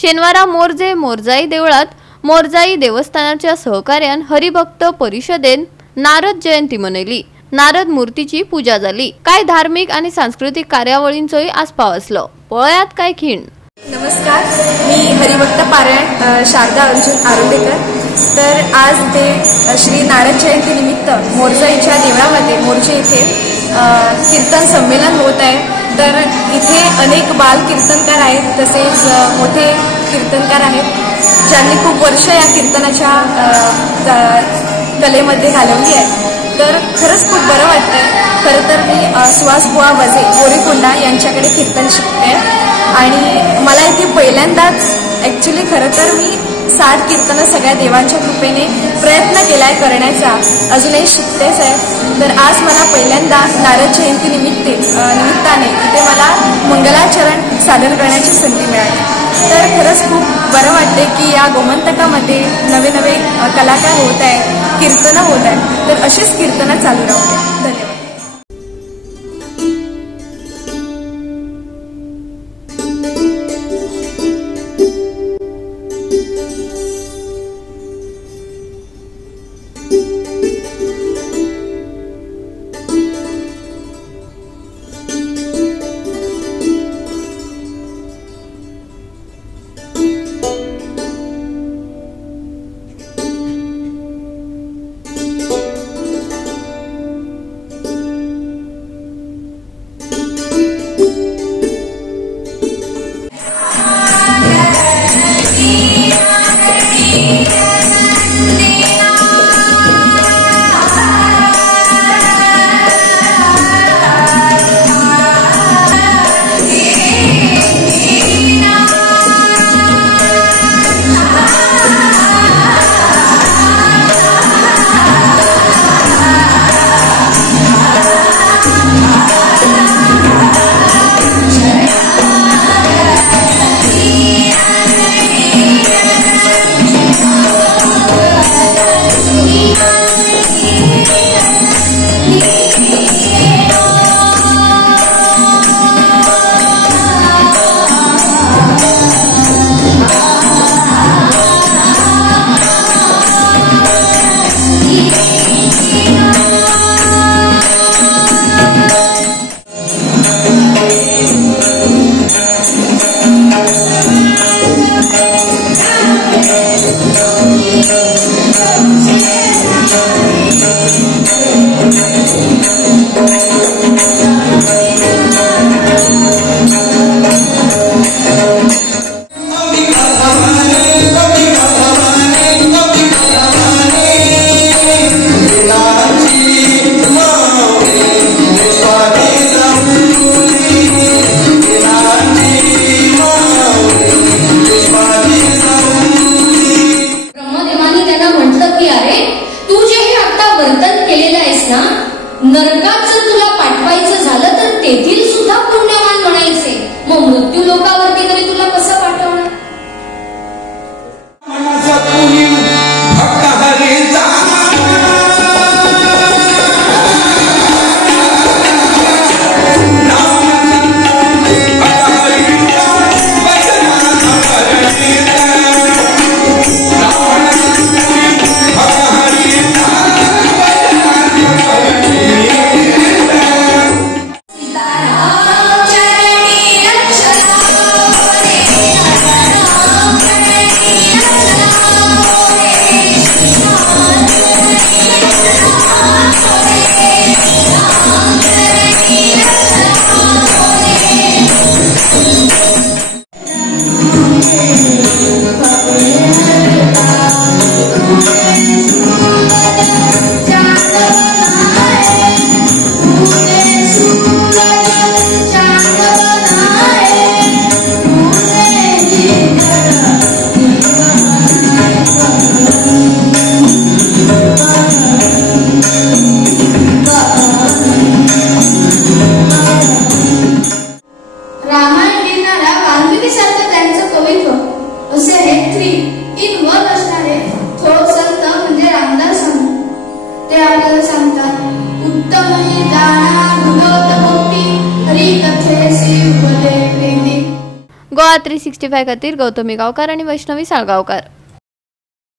शेनवारा मोरजे मोरजाई देवळात मोरजाई देवस्थानाच्या सहकार्यान हरिभक्त परिषदेन नारद जयंती मनयली। नारद मूर्तीची पूजा झाली। काय धार्मिक आणि सांस्कृतिक कार्यावळींचोय आस्पाव असलो। पळयात काय खीण। नमस्कार, मी हरिभक्त पारायण शारदा अर्जुन आरोडेकर। तर आज ते श्री नारद जयंती निमित्त मोरजाईच्या देवळामध्ये मोर्चे इथे कीर्तन संमेलन होत आहे। तर इथे अनेक बाल कीर्तनकार आहेत, तसेच मोठे कीर्तनकार आहेत ज्यांनी खूप वर्ष या कीर्तनाच्या कलेमध्ये घालवली आहे। तर खरंच खूप बरं वाटतंय। खरं तर मी सुहास बुवा वजे गोरेकोंडा यांच्याकडे कीर्तन शिकते आणि मला इथे पहिल्यांदाच ॲक्च्युली खरं तर मी 60 कीर्तनं सगळ्या देवांच्या कृपेने प्रयत्न केलाय करण्याचा, अजूनही शिकतेच आहे। तर आज मला पहिल्यांदा नारद जयंती निमित्ताने इथे मला मंगलाचरण सादर करण्याची संधी मिळाली। तर खरंच खूप बरं वाटते की या गोमंतकामध्ये नवे नवे कलाकार होत आहेत, कीर्तनं होत आहेत। तर अशीच कीर्तनं चालू राहू दे। धन्यवाद। 365 खातीर गौतमी गांवकार आणि वैष्णवी साळगांवकार।